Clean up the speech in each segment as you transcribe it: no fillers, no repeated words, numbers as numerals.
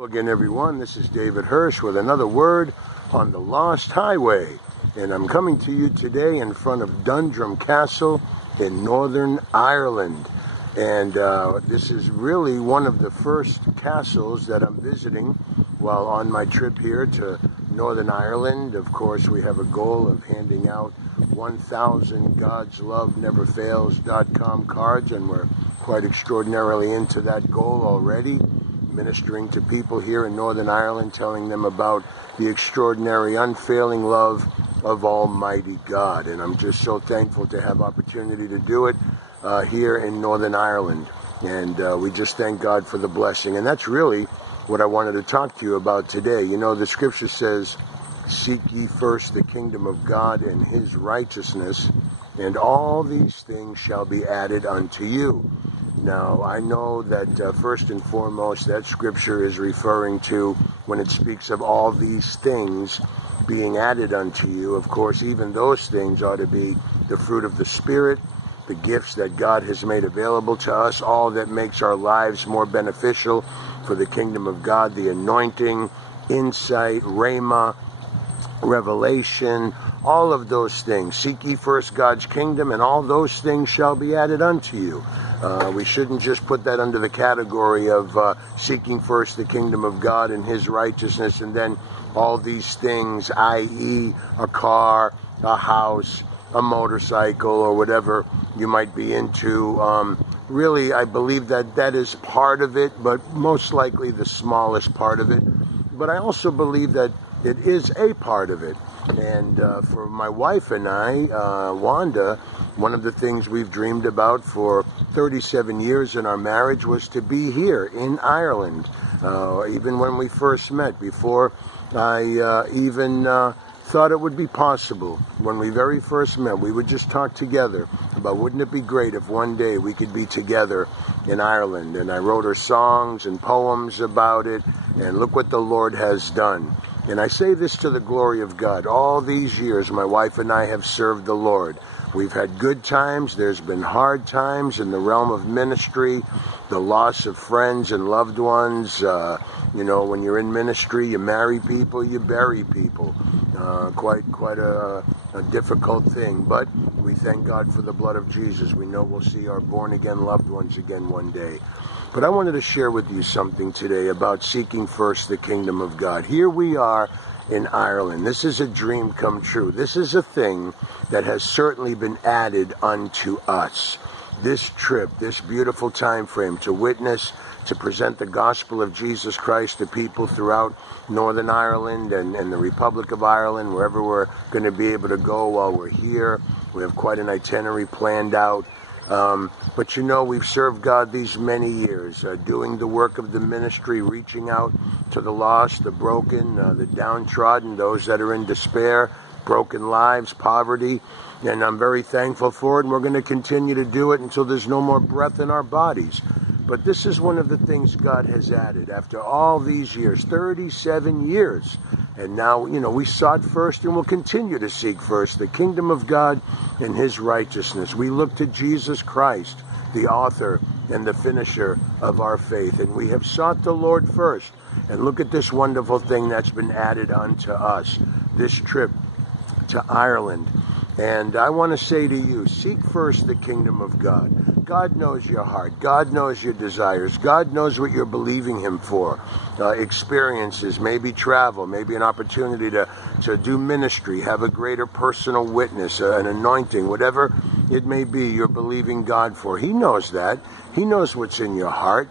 Again, everyone, this is David Hirsch with another word on the Lost Highway, and I'm coming to you today in front of Dundrum Castle in Northern Ireland. And this is really one of the first castles that I'm visiting while on my trip here to Northern Ireland. Of course, we have a goal of handing out 1,000 GodsLoveNeverFails.com cards, and we're quite extraordinarily into that goal already, ministering to people here in Northern Ireland, telling them about the extraordinary, unfailing love of Almighty God. And I'm just so thankful to have opportunity to do it here in Northern Ireland. And we just thank God for the blessing. And that's really what I wanted to talk to you about today. You know, the scripture says, "Seek ye first the kingdom of God and his righteousness, and all these things shall be added unto you." Now, I know that first and foremost, that scripture is referring to when it speaks of all these things being added unto you. Of course, even those things ought to be the fruit of the Spirit, the gifts that God has made available to us, all that makes our lives more beneficial for the kingdom of God, the anointing, insight, rhema, revelation, all of those things. Seek ye first God's kingdom, and all those things shall be added unto you. We shouldn't just put that under the category of seeking first the kingdom of God and his righteousness, and then all these things, i.e. a car, a house, a motorcycle, or whatever you might be into. Really, I believe that that is part of it, but most likely the smallest part of it. But I also believe that it is a part of it. And for my wife and I, Wanda, one of the things we've dreamed about for 37 years in our marriage was to be here in Ireland. Even when we first met, before I even thought it would be possible, when we very first met, we would just talk together about, wouldn't it be great if one day we could be together in Ireland? And I wrote her songs and poems about it, and look what the Lord has done. And I say this to the glory of God. All these years, my wife and I have served the Lord. We've had good times. There's been hard times in the realm of ministry, the loss of friends and loved ones. You know, when you're in ministry, you marry people, you bury people. Quite a difficult thing. But we thank God for the blood of Jesus. We know we'll see our born-again loved ones again one day. But I wanted to share with you something today about seeking first the kingdom of God. Here we are in Ireland. This is a dream come true. This is a thing that has certainly been added unto us. This trip, this beautiful time frame to witness, to present the gospel of Jesus Christ to people throughout Northern Ireland and the Republic of Ireland, wherever we're going to be able to go while we're here. We have quite an itinerary planned out. But you know, we've served God these many years, doing the work of the ministry, reaching out to the lost, the broken, the downtrodden, those that are in despair, broken lives, poverty. And I'm very thankful for it, and we're going to continue to do it until there's no more breath in our bodies. But this is one of the things God has added after all these years, 37 years. And now, you know, we sought first and will continue to seek first the kingdom of God and his righteousness. We look to Jesus Christ, the author and the finisher of our faith. And we have sought the Lord first. And look at this wonderful thing that's been added unto us, this trip to Ireland. And I want to say to you, seek first the kingdom of God. God knows your heart. God knows your desires. God knows what you're believing him for. Experiences, maybe travel, maybe an opportunity to do ministry, have a greater personal witness, an anointing, whatever it may be you're believing God for. He knows that. He knows what's in your heart.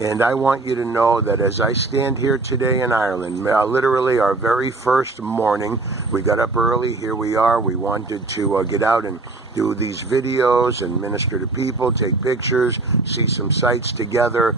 And I want you to know that as I stand here today in Ireland, literally our very first morning, we got up early, here we are. We wanted to get out and do these videos and minister to people, take pictures, see some sights together.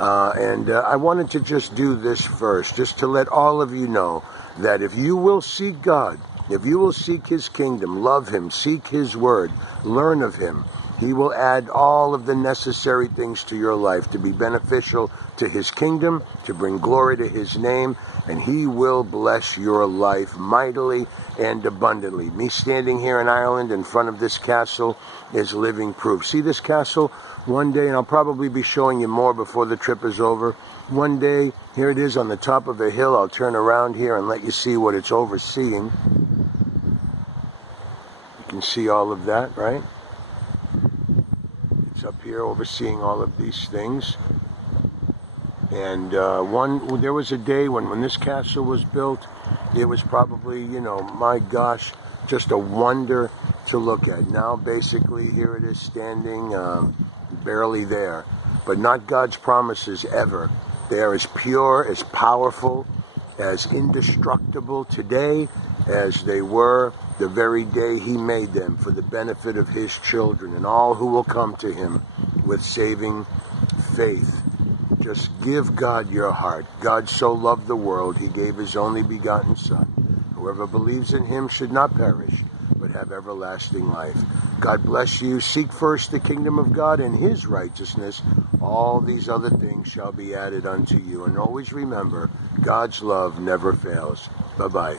And I wanted to just do this first, just to let all of you know that if you will seek God, if you will seek his kingdom, love him, seek his word, learn of him, He will add all of the necessary things to your life to be beneficial to His kingdom, to bring glory to His name, and He will bless your life mightily and abundantly. Me standing here in Ireland in front of this castle is living proof. See this castle? One day, and I'll probably be showing you more before the trip is over, one day, here it is on the top of a hill. I'll turn around here and let you see what it's overseeing. You can see all of that, right? It's up here overseeing all of these things. And there was a day when this castle was built, it was probably, you know, my gosh, just a wonder to look at. Now, basically, here it is standing, barely there. But not God's promises ever. They are as pure, as powerful, as indestructible today as they were the very day He made them for the benefit of His children and all who will come to Him with saving faith. Just give God your heart. God so loved the world, He gave His only begotten Son. Whoever believes in Him should not perish, but have everlasting life. God bless you. Seek first the kingdom of God and His righteousness. All these other things shall be added unto you. And always remember, God's love never fails. Bye-bye.